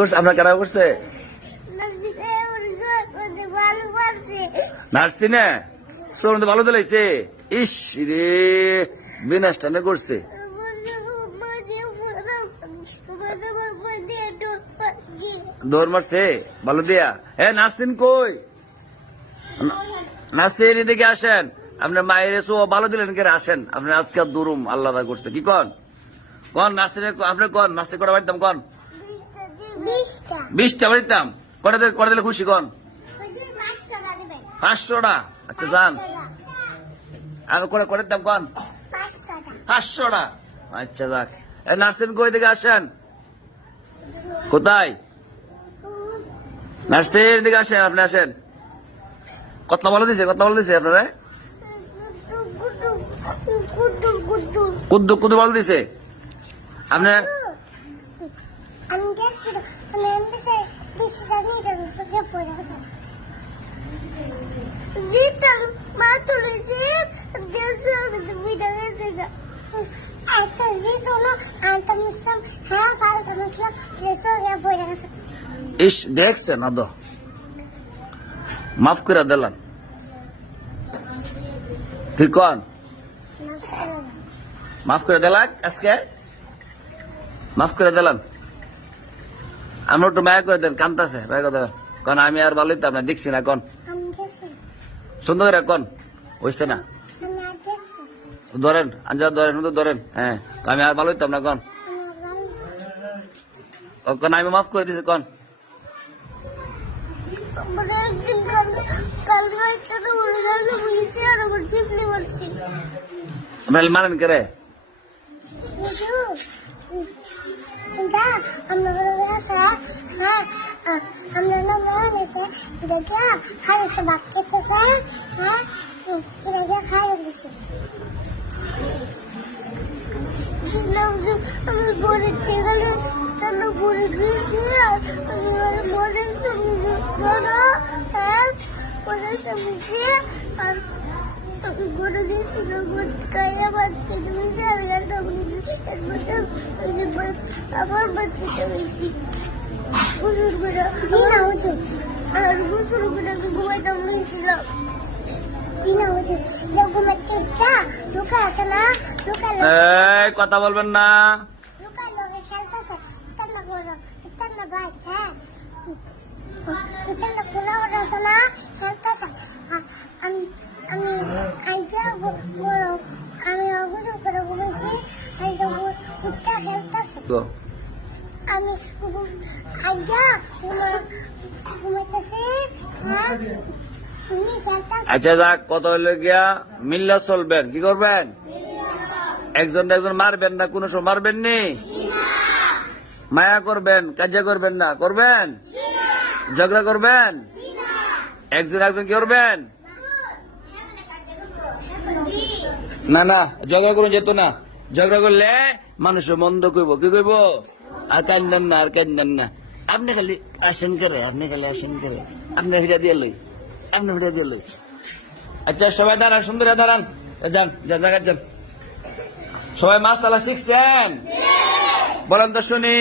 করছে? আপনার কারা করছে? নার্সি না? শোরুম তো ভালো ইস রে করছে। দৌড় মারছে, ভালো দিয়া। নার্সিন কই? নার্সিন এদিকে আসেন। আপনার মায়ের এসো ভালো দিলেন কে আসেন। আপনি আজকে দুরুম আল্লাহ করছে। কি কন? কন নার্সিনে আপনি কন? নার্সি কটা বাড়িতাম কন? বিশটা। বাড়িতাম কটা দিলে কটা দিলে খুশি কন? পাঁচশোটা? আচ্ছা যান। আর করে করে দাম কন? পাঁচশোটা। আচ্ছা যাক। এ নার্সিন কই দিকে আসেন? কোথায়? নার্সির দিকে আসেন আপনি আসেন। কত ভালো দিছে কত ভালো দিছে আপনারা? কুদ্দু কুদ্দু ভালো দিছে। আপনি আমি গেছি আমি এমবিসে দিছি জানি এটা ফুকে পড়ে গেছে জিটা মা তুলেছি দেশে ভিডিও গেছে একটা জিটো না আনতে মুসলাম হ্যাঁ ফালতে মুসলাম দেশে গিয়ে পড়ে গেছে ইস দেখছে না দো মাফ করে দিলাম ঠিক কন মাফ করে দিলাম আজকে মাফ করে দিলাম আমরা একটু মায়া করে দেন কান্তাছে মায়া করে কন আমি আর ভালোই তো আপনার দেখছি না কন। সুন্দর করে কন হইছে না? ধরেন আঞ্জা ধরেন সুন্দর ধরেন। হ্যাঁ আমি আর ভালোই তো আপনার কন। কন আমি মাফ করে দিছি কন। আপনার মারেন কে রে? বুঝু আমরা বড় গেছে হ্যাঁ আমরা না বড় গেছে দেখা খাইছে ভাত খেতেছে হ্যাঁ এটা খাই গেছে আমি গরিব গেলে তাহলে গরিব গেছি আর মজা হ্যাঁ মজা বুঝি আর গড়ে দিয়েছিল গায়ে বাঁচতে তুমি আর গানটা বুঝি আবার বাঁচতে করে আর করে ঘুমাইতাম কথা বলবেন না। আমি অগুসল করে আইডিয়া উঠতে খেলতেছে আমি হ্যাঁ আচ্ছা যাক কত হইলে গিয়া মিল্লা চলবেন কি করবেন একজন একজন মারবেন না কোনো সময় মারবেন নি মায়া করবেন কাজা করবেন না করবেন ঝগড়া করবেন একজন একজন কি করবেন না না ঝগড়া করুন যেত না ঝগড়া করলে মানুষের মন্দ কইব, কি কইব? আর কান্দান না, আর কান্দান না। আপনি খালি আসেন করে, আপনি খালি আসেন করে। আপনি ভিড়া দিয়ে লই, আপনি ভিড়া দিয়ে লই। আচ্ছা সবাই দাঁড়ান, সুন্দর দাঁড়ান। যান যান জায়গা যান। সবাই মাছ তালা শিখছেন? বলেন তো শুনি।